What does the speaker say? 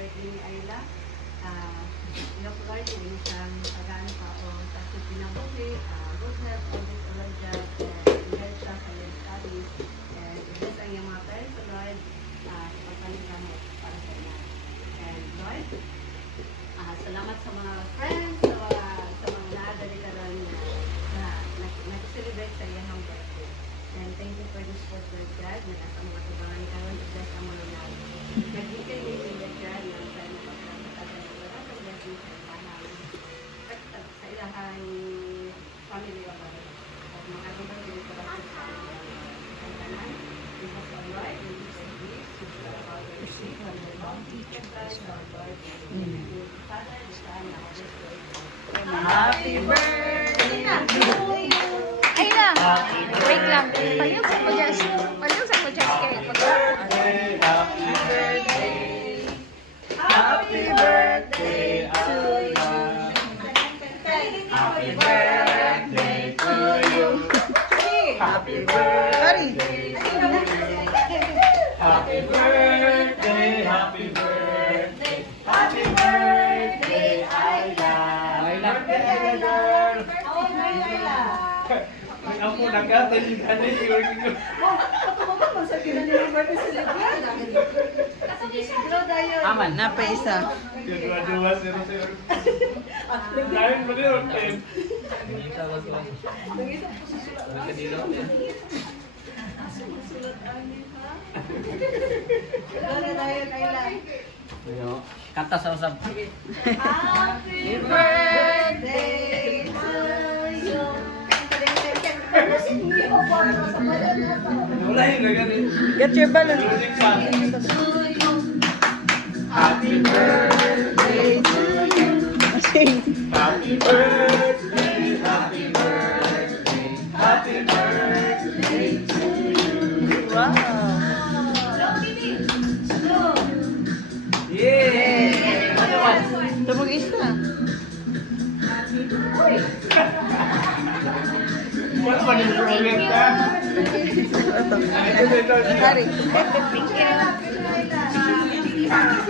birthday ni Ayla. Ilok Lord, yung isang tagaan pa o tapos pinabuhi, good health, always all job, and health siya sa your studies. And bless ang iyong mga parents, Lord, ipagpalingan mo para sa inyo. And Lord, salamat sa mga friends, sa mga naadali ka rin na nag-celebrate sa iyong birthday. And thank you for this word, Lord God, na nasa mga tubangan ka rin, bless ang mga naad. Nag-ikay ni Lord God, na sa inyo pagkakatagal ng wala sa blessing sa ilahan family of others. At makatubang din sa mga ang tanan, because of Lord, we use the gifts, which are about to receive from the Lord, teacher Christ, our Lord, Father, the Son, and the Holy Spirit. Happy birthday to you. Ay na! Wait lang. Paliusan mo dyan. Paliusan mo dyan kay Happy birthday. Happy birthday to you. Happy birthday to you. Happy birthday. Happy birthday. Happy birthday. Happy birthday, Ayla. Ayla, girl. Ako nagkatayin yung kanil yung Aman na pa isa. dua-dua zero-zero. Lain ba yun? Kanta sa usap. Happy birthday to you. Wala yun, ganun. Get your balloon. Closing pa. Happy birthday to you. Sing. Happy birthday, happy birthday, happy birthday to you. Wow. Yeah! Tumog isa. Wala pa yung problem ka? Hari. Thank you.